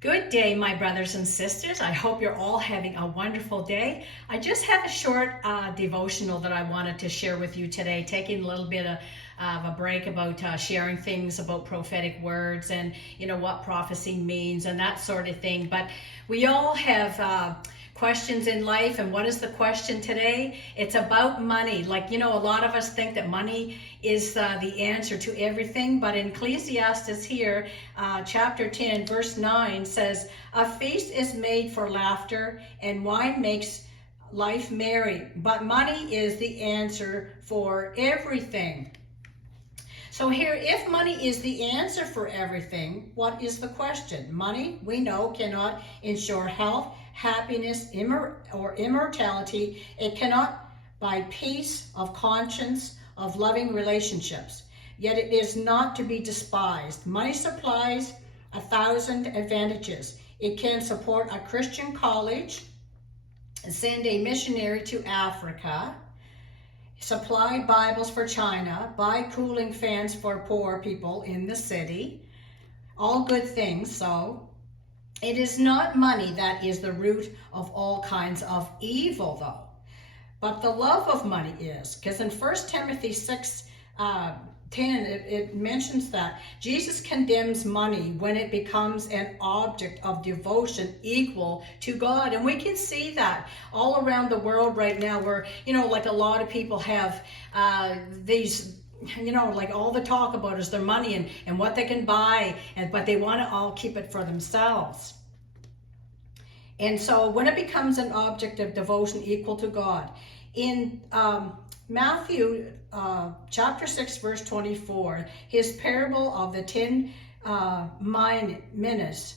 Good day, my brothers and sisters. I hope you're all having a wonderful day. I just have a short devotional that I wanted to share with you today, taking a little bit of a break about sharing things about prophetic words and, what prophecy means and that sort of thing. But we all have questions in life, and what is the question today? It's about money. A lot of us think that money is the answer to everything, but in Ecclesiastes here, chapter 10, verse 9 says, "A feast is made for laughter, and wine makes life merry, but money is the answer for everything." So here, if money is the answer for everything, what is the question? Money, we know, cannot ensure health, happiness, or immortality. It cannot buy peace of conscience, of loving relationships. Yet it is not to be despised. Money supplies 1,000 advantages. It can support a Christian college, send a missionary to Africa, supply Bibles for China, buy cooling fans for poor people in the city. All good things. So it is not money that is the root of all kinds of evil, though, but the love of money is. Because in 1 Timothy 6:10, it mentions that Jesus condemns money when it becomes an object of devotion equal to God. And we can see that all around the world right now, where, a lot of people have these, all the talk about is their money and what they can buy, but they want to all keep it for themselves. And so when it becomes an object of devotion equal to God, in Matthew chapter 6, verse 24, his parable of the 10 minas,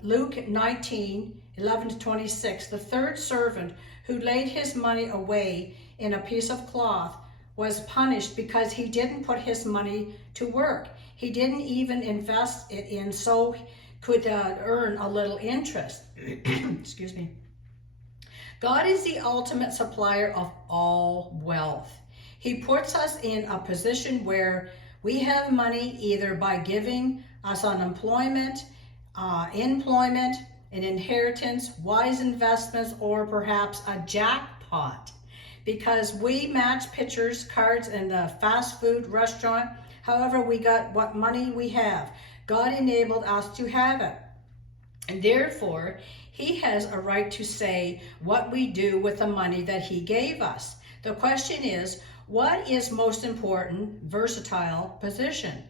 Luke 19, 11 to 26, the third servant who laid his money away in a piece of cloth was punished because he didn't put his money to work. He didn't even invest it in so could earn a little interest. Excuse me. God is the ultimate supplier of all wealth. He puts us in a position where we have money either by giving us unemployment, employment, an inheritance, wise investments, or perhaps a jackpot. Because we match pictures, cards in the fast food restaurant, however we got what money we have. God enabled us to have it. And therefore, he has a right to say what we do with the money that he gave us. The question is, what is most important, versatile position?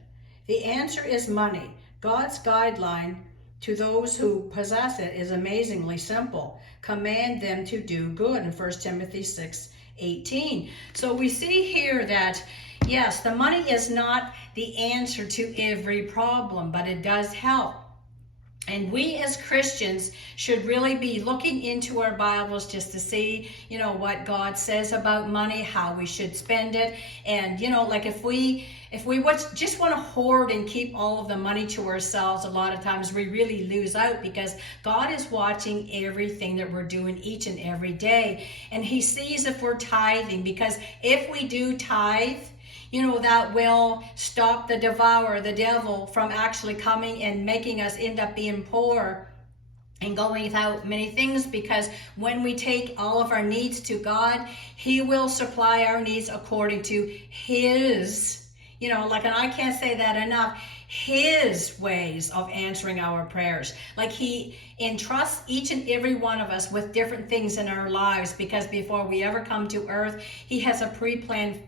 The answer is money. God's guideline to those who possess it is amazingly simple. Command them to do good in 1 Timothy 6:18. So we see here that, yes, the money is not the answer to every problem, but it does help. And we as Christians should really be looking into our Bibles just to see, what God says about money, how we should spend it. And, if we just want to hoard and keep all of the money to ourselves, a lot of times we really lose out, because God is watching everything that we're doing each and every day. And he sees if we're tithing, because if we do tithe, that will stop the devourer, the devil, from actually coming and making us end up being poor and going without many things. Because when we take all of our needs to God, he will supply our needs according to his, and I can't say that enough, his ways of answering our prayers. He entrusts each and every one of us with different things in our lives, because before we ever come to earth, he has a pre-planned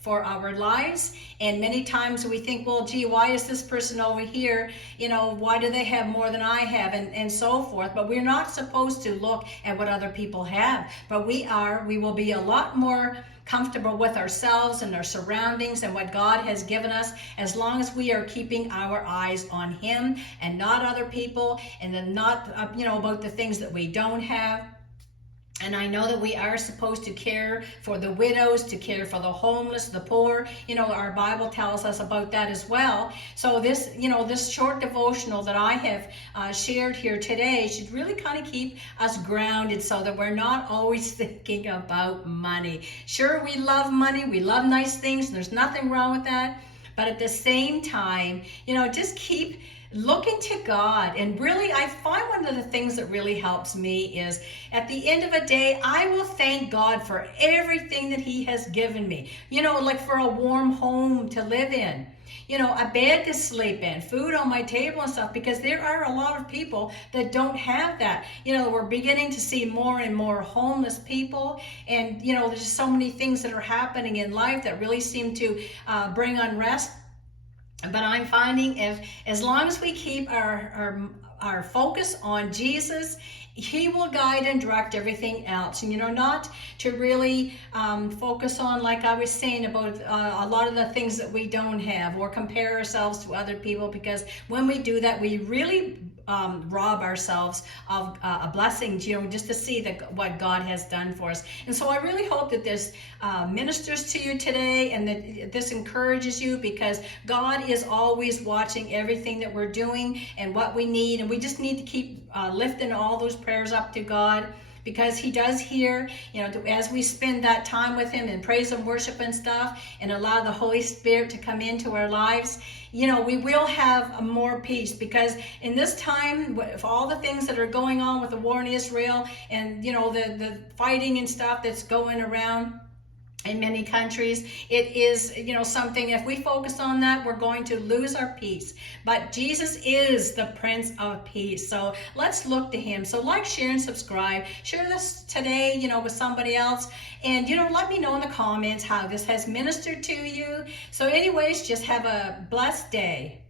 for our lives. And many times we think, well, gee, why is this person over here? Why do they have more than I have, and so forth. But we're not supposed to look at what other people have, but we will be a lot more comfortable with ourselves and our surroundings and what God has given us, as long as we are keeping our eyes on him and not other people, and then not about the things that we don't have. And I know that we are supposed to care for the widows, to care for the homeless, the poor. Our Bible tells us about that as well. So this short devotional that I have shared here today should really kind of keep us grounded, so that we're not always thinking about money. Sure, we love money. We love nice things. And there's nothing wrong with that. But at the same time, just keep looking to God. And really, I find one of the things that really helps me is at the end of a day, I will thank God for everything that He has given me. Like for a warm home to live in, a bed to sleep in, food on my table and stuff, because there are a lot of people that don't have that. We're beginning to see more and more homeless people, and there's so many things that are happening in life that really seem to bring unrest. But I'm finding as long as we keep our focus on Jesus, He will guide and direct everything else. And not to really focus on, like I was saying, about a lot of the things that we don't have, or compare ourselves to other people, because when we do that, we really rob ourselves of a blessing, just to see what God has done for us. And so I really hope that this ministers to you today, and that this encourages you, because God is always watching everything that we're doing and what we need, and we just need to keep lifting all those prayers up to God, because He does hear, as we spend that time with Him in praise and worship and stuff, and allow the Holy Spirit to come into our lives. We will have more peace, because in this time, with all the things that are going on with the war in Israel, and the fighting and stuff that's going around in many countries, it is something, if we focus on that, we're going to lose our peace. But Jesus is the Prince of Peace, so let's look to Him. So like, share, and subscribe. Share this today with somebody else, and let me know in the comments how this has ministered to you. So anyways, just have a blessed day.